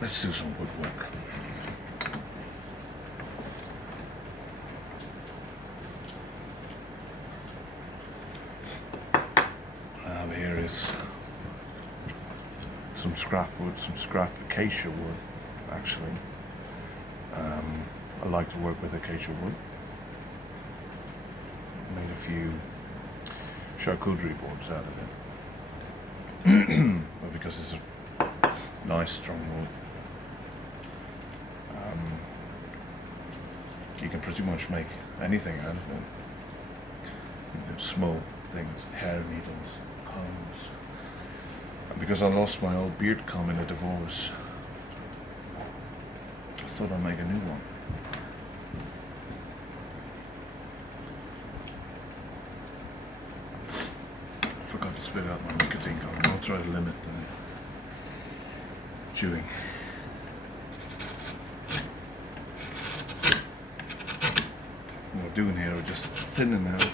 Let's do some woodwork. Here is some scrap wood, some scrap acacia wood, actually. I like to work with acacia wood. Made a few charcuterie boards out of it. But because it's a nice strong wood, you can pretty much make anything out of it. You know, small things, hair needles, combs. And because I lost my old beard comb in a divorce, I thought I'd make a new one. I forgot to spit out my nicotine gum. I'll try to limit the chewing. What we're doing here, we're just thinning out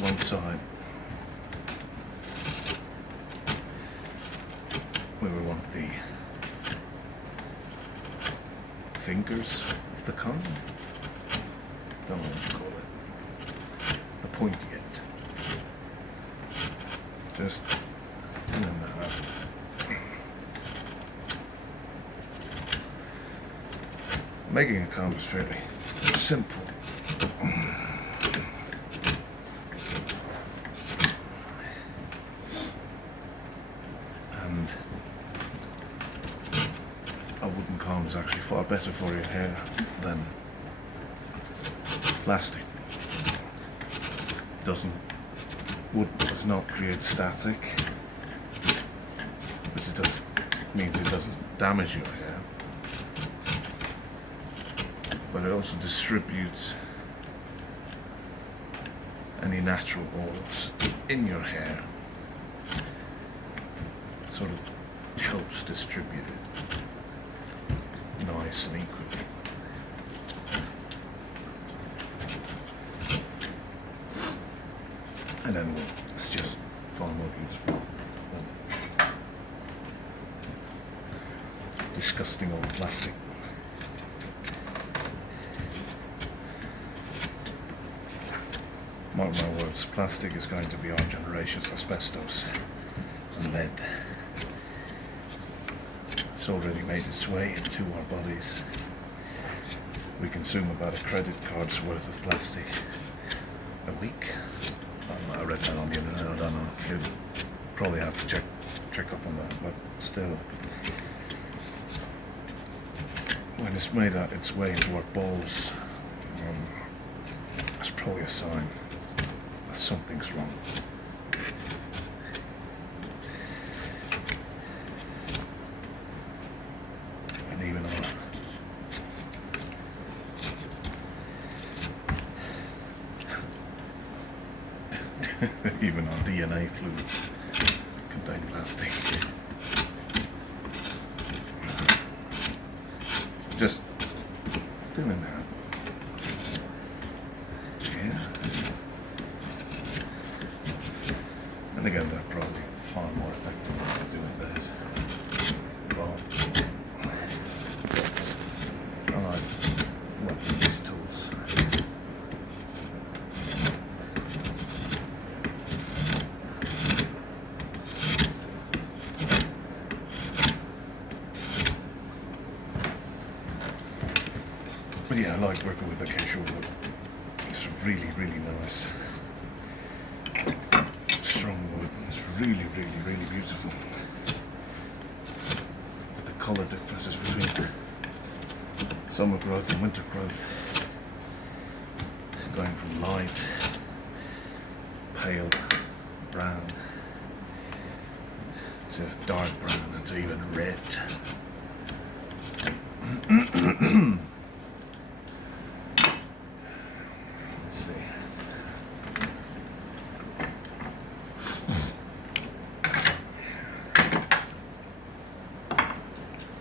one side where we want the fingers of the comb. Don't know what to call it. The pointy end. Just thinning that out. Making a comb is fairly simple. And a wooden comb is actually far better for your hair than plastic. Wood does not create static, which means it doesn't damage your hair. But it also distributes any natural oils in your hair. Sort of helps distribute it nice and equally. And then it's just far more beautiful than disgusting old plastic. Mark my words, plastic is going to be our generation's asbestos and lead. It's already made its way into our bodies. We consume about a credit card's worth of plastic a week. I read that on the internet, I don't know. You'd probably have to check up on that, but still. When it's made its way into our balls, that's probably a sign that something's wrong. And even even our DNA fluids contain plastic. Just thinning out. Yeah. And again, they're probably far more effective than doing that. Well, I like working with these tools. But yeah, I like working with acacia wood. It's really, really nice. Strong wood. It's really, really, really beautiful. With the colour differences between summer growth and winter growth. Going from light, pale brown to dark brown and to even red.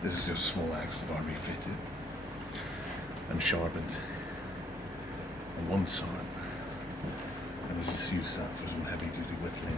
This is just a small axe that I refitted and sharpened on one side, and I just used that for some heavy duty whittling.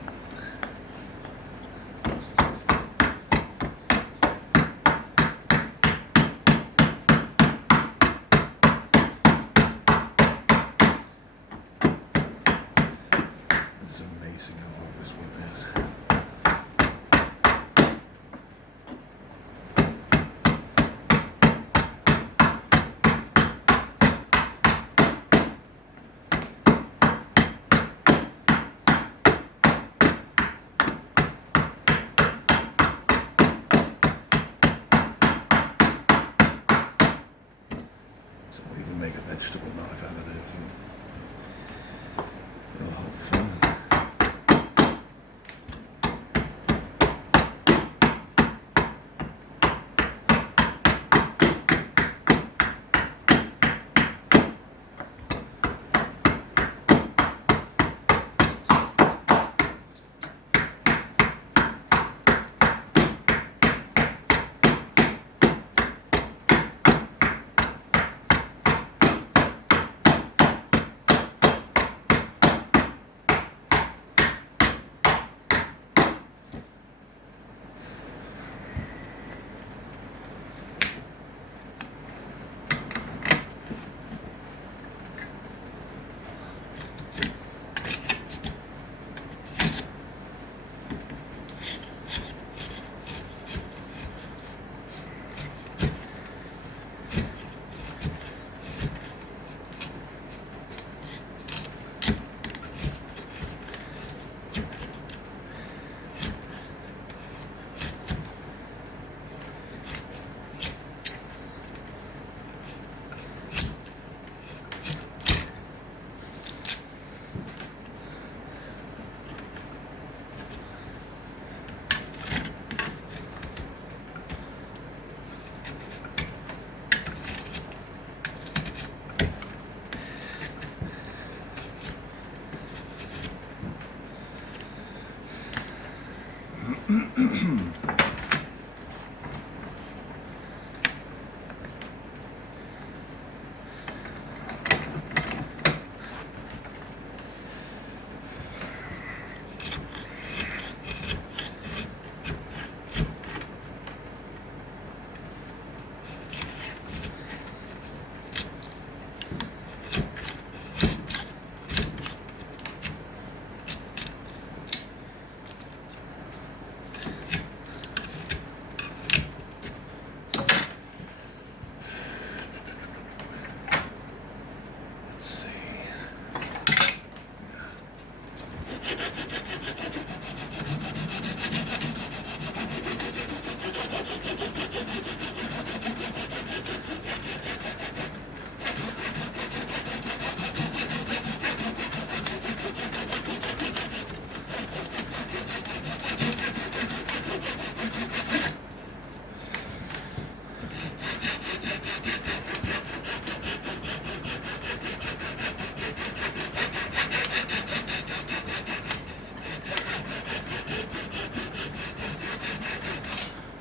vegetable knife out of this, and it'll hold fun.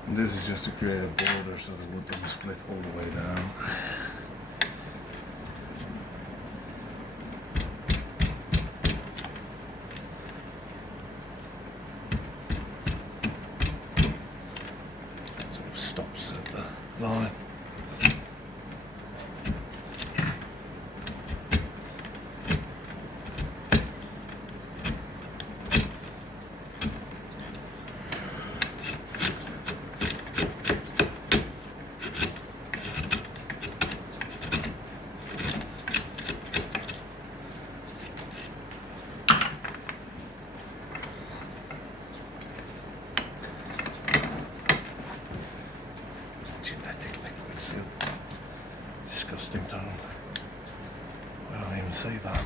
And this is just to create a border so the wood doesn't split all the way down. So it stops at the line. Genetic liquid seal. Disgusting, Tom. I don't even say that.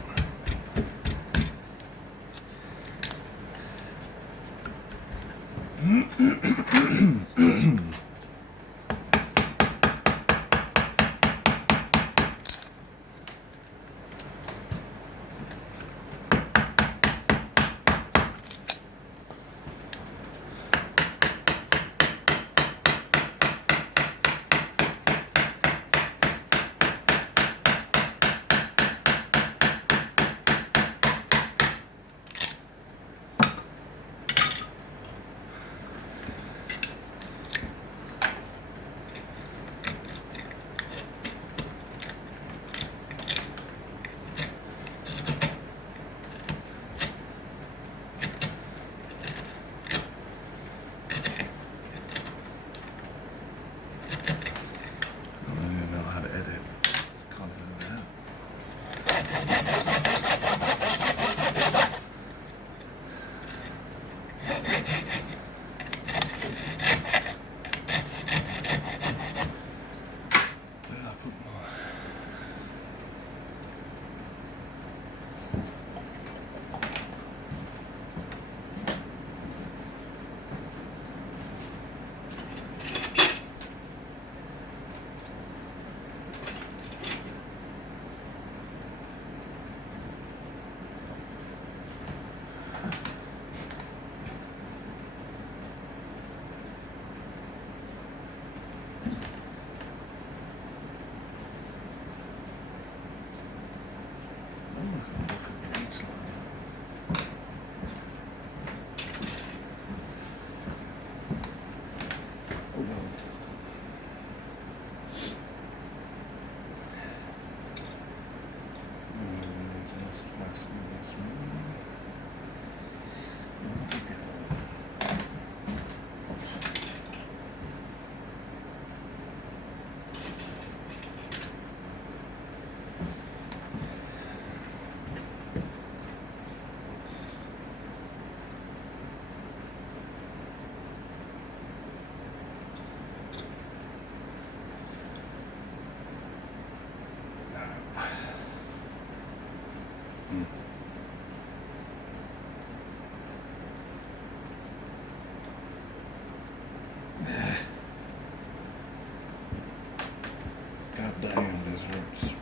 God damn, this hurts.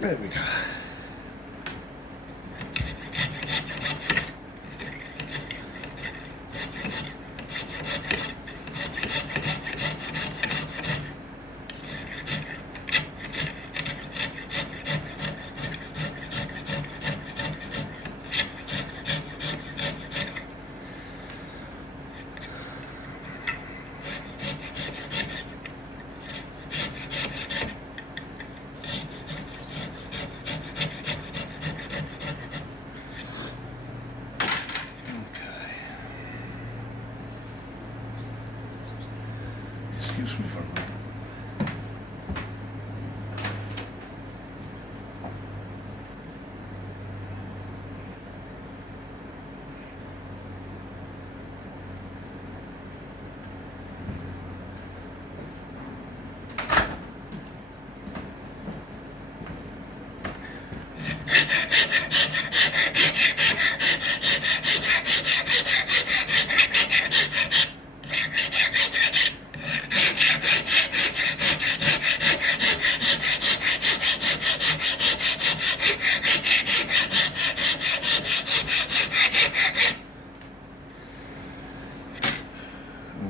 There we go. Excuse me for a moment.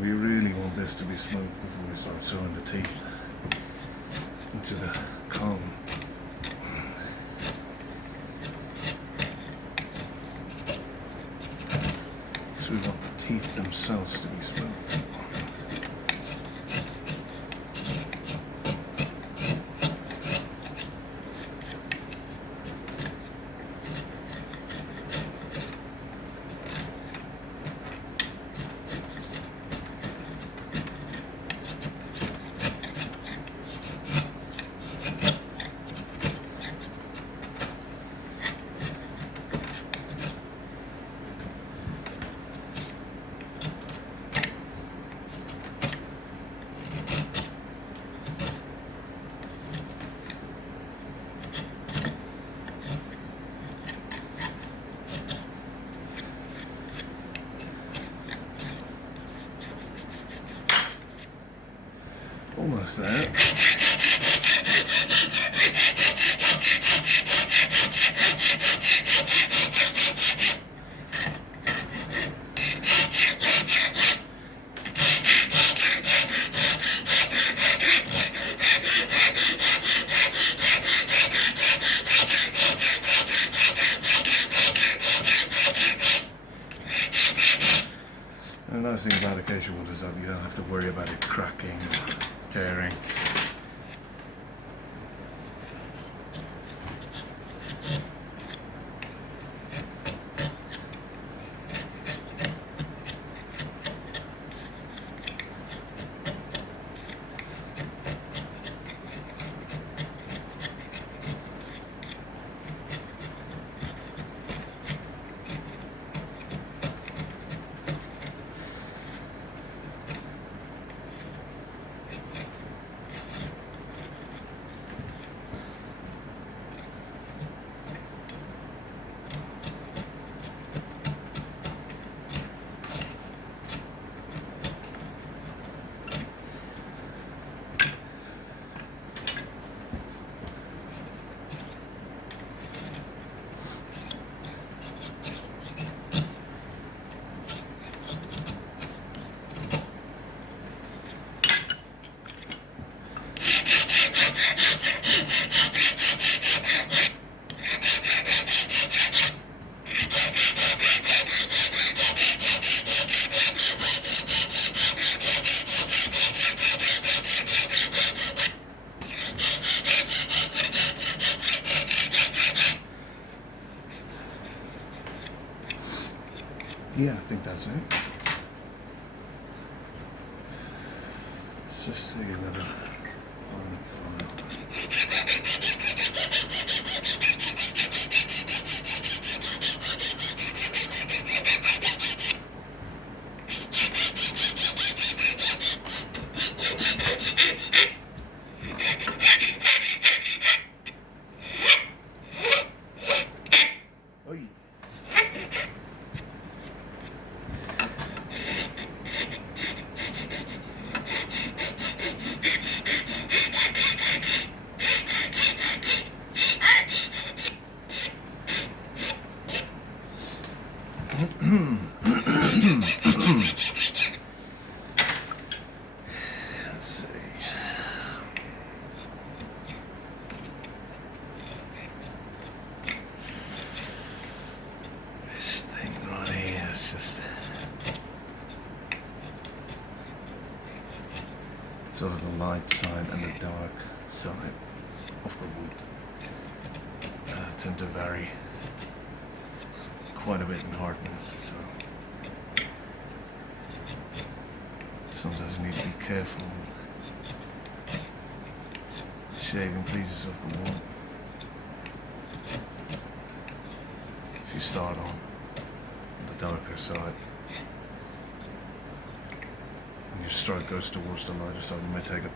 We really want this to be smooth before we start sewing the teeth into the comb. So we want the teeth themselves to be smooth. Almost there. And the nice thing about acacia wood is that you don't have to worry about it cracking or tearing. Yeah, I think that's it. Let's just take another file. Oi. Let's see. This thing right here is just sort of the light side and the dark side of the wood tend to vary quite a bit in hardness, so sometimes you need to be careful when shaving pieces of the wood. If you start on the darker side and your stroke goes towards the lighter side, you may take a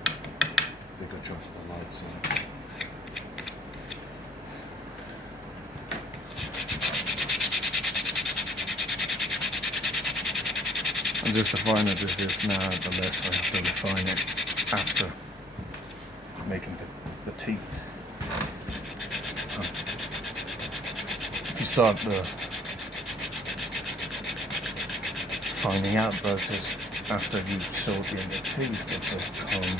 bigger chunk of the light side. And just to find that this is now, the less I have to refine it after making the teeth. If you start the finding out process after you've sawed in the teeth of the comb,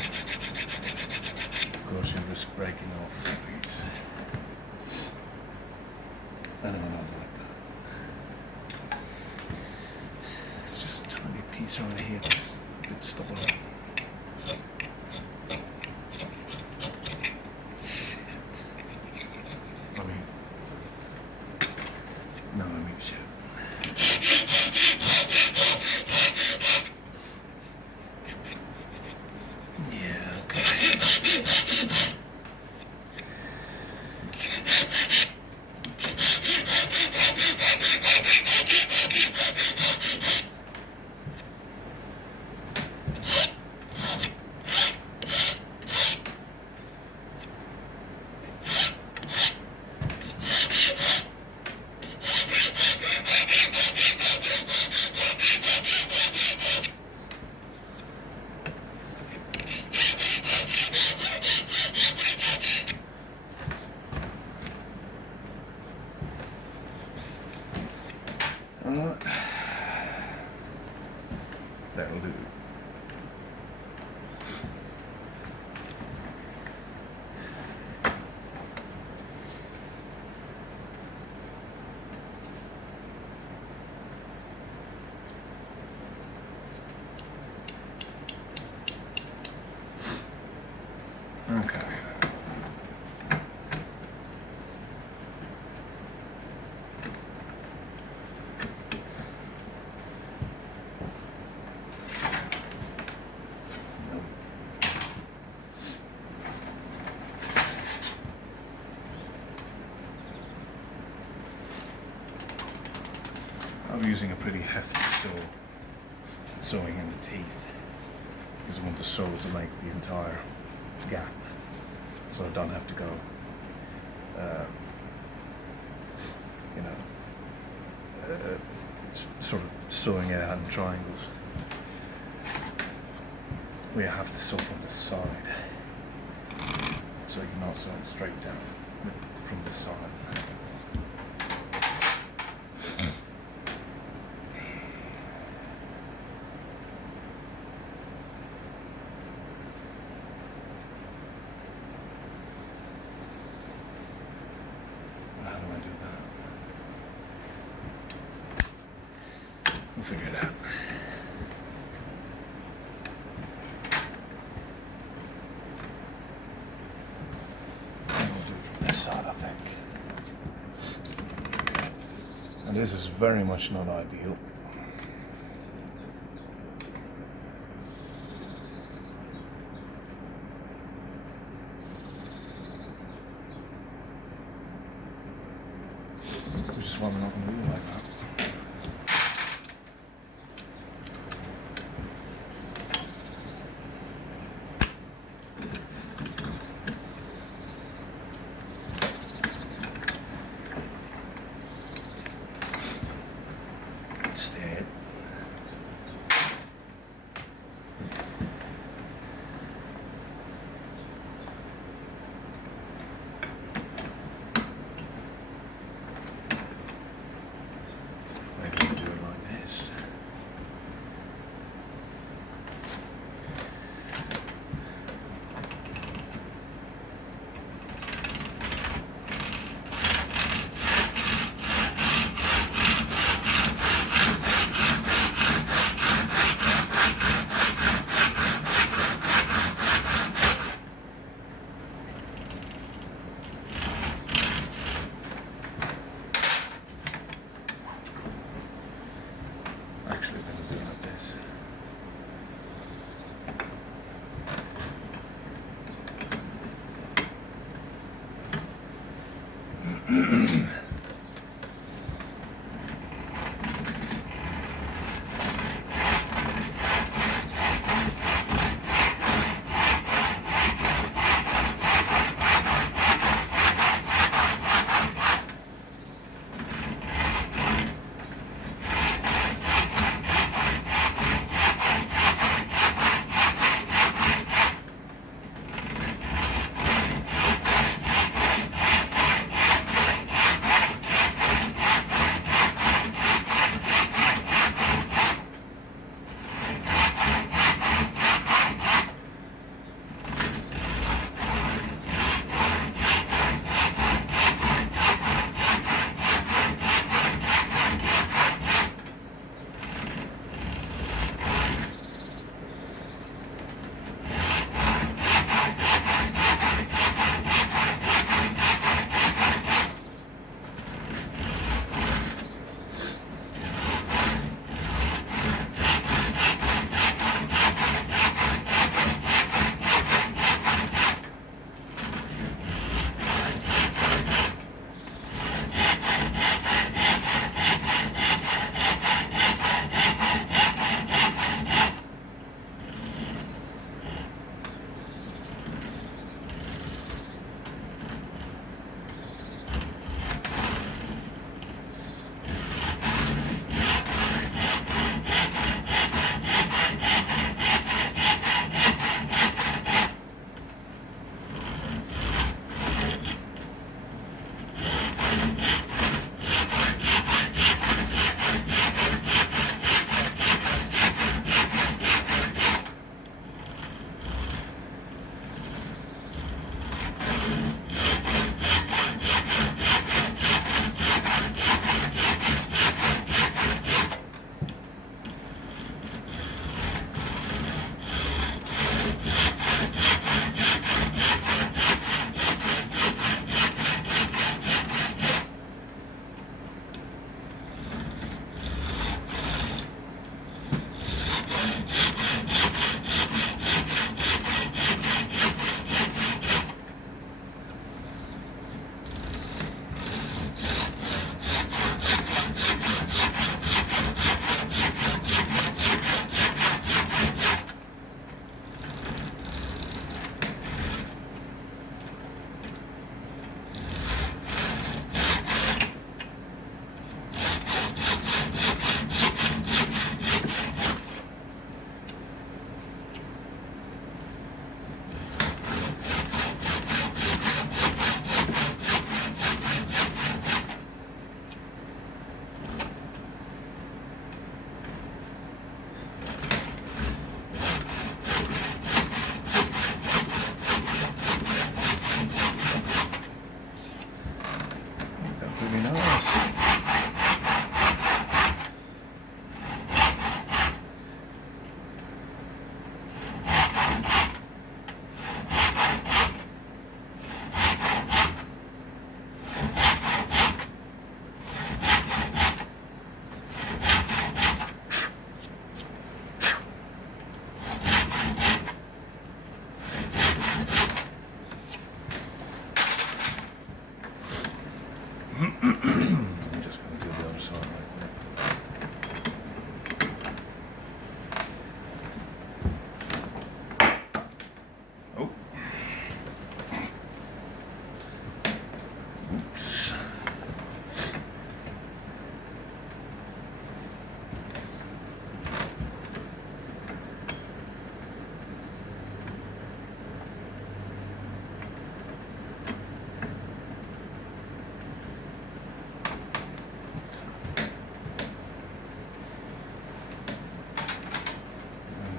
of course you risk breaking off a piece. And I'm not like that. It's just a tiny piece right here that's a bit stubborn. Shit. Yeah, okay. That'll do. Okay. I'm using a pretty hefty saw, sawing in the teeth, because I want the saw to make the entire gap, so I don't have to go, sort of sawing it out in triangles. We have to saw from the side, so you're not sawing straight down from the side. We'll figure it out. And we'll do it from this side, I think. And this is very much not ideal. That's it. Maybe we do it like this.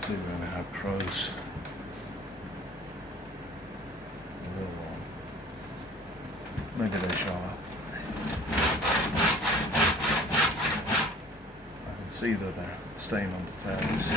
See, we're going to have crows. A little warm. Maybe they show up. I can see that they're staying on the terrace.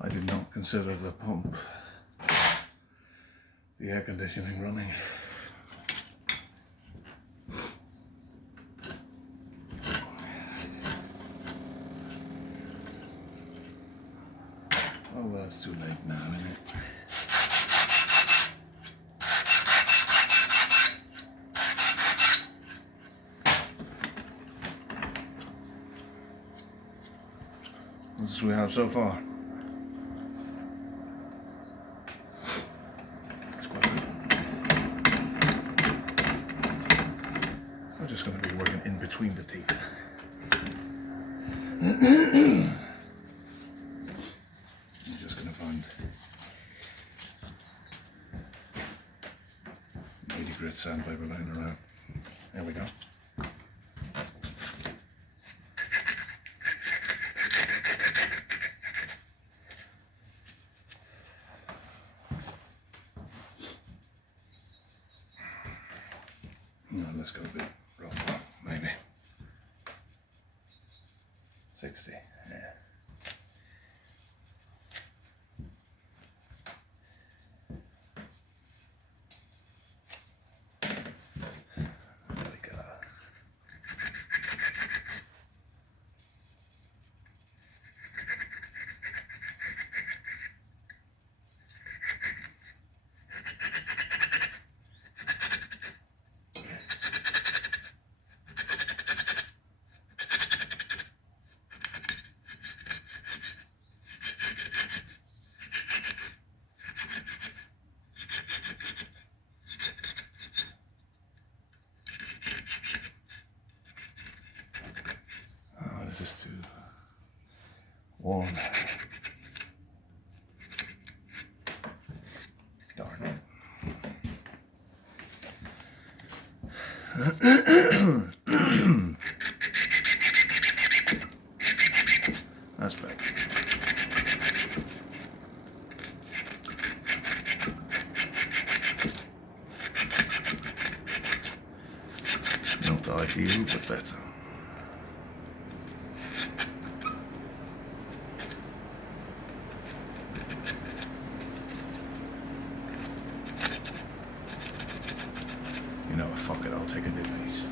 I did not consider the pump, the air conditioning running. Oh, well, it's too late now, isn't it? This is what we have so far. It's quite good. I'm just going to be working in between the teeth. I'm just going to find 80 grit sandpaper lying around. There we go. No, let's go a bit rough, maybe. 60, yeah. There we go. This is too warm. Darn it. That's better. Not ideal, but better. You know, fuck it, I'll take a new piece.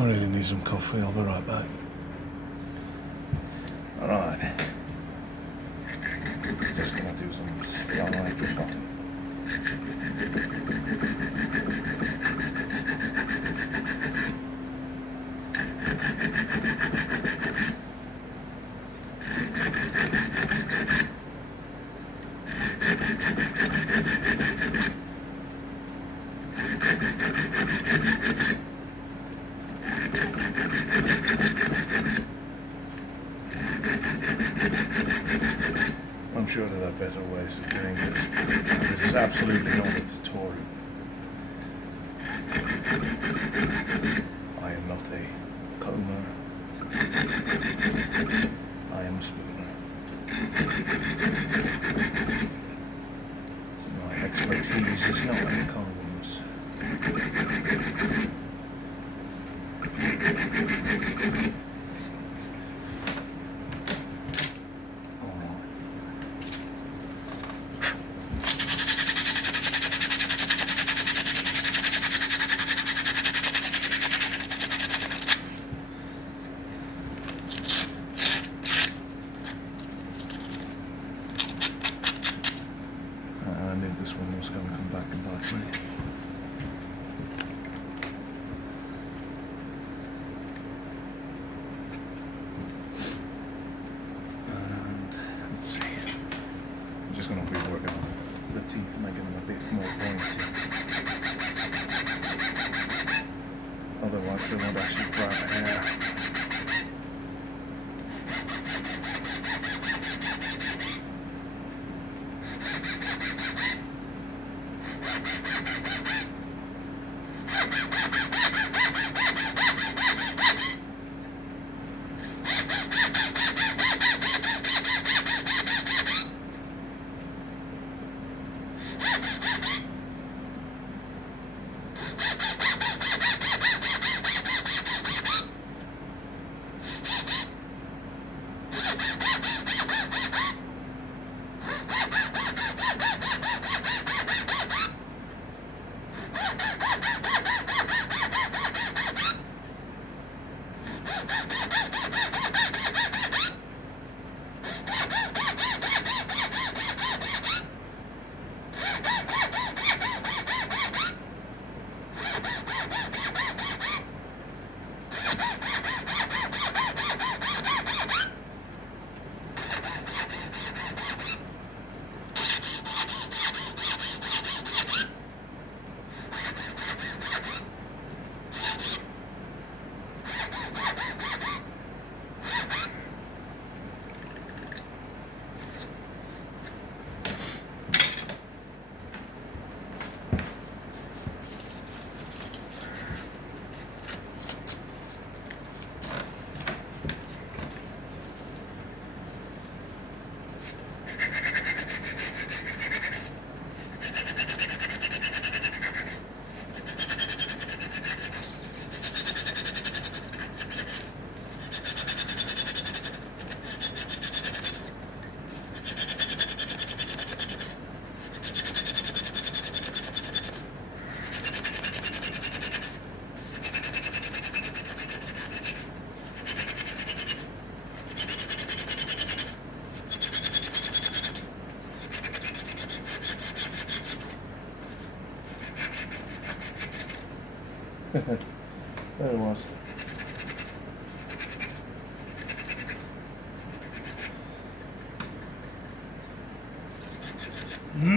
I really need some coffee. I'll be right back. Alright. Just gonna do some strong coffee. I'm sure there are better ways of doing this. This is absolutely not a tutorial. I am not a coner. I am a spooner. So my expertise is not in cones. I knew this one was going to come back and bite me. And let's see. I'm just going to be working on the teeth, making them a bit more pointy. Otherwise they won't actually grab hair. There it was. There's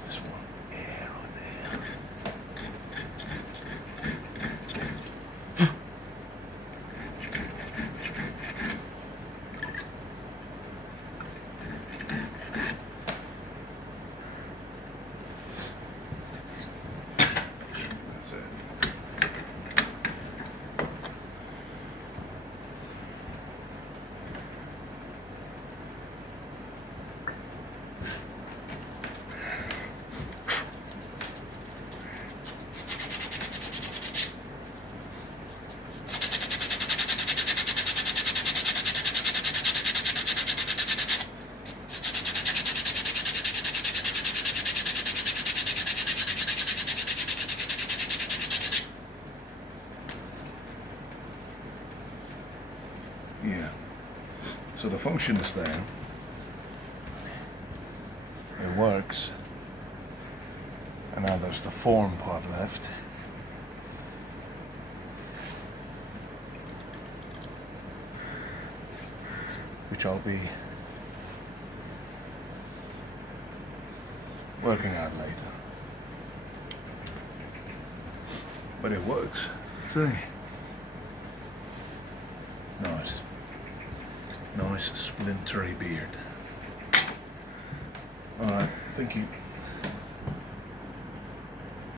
this one air right there. That's it. Yeah. So the function is there. It works. And now there's the form part left. Which I'll be working on later. But it works. See? Nice. Nice splintery beard. Alright, thank you.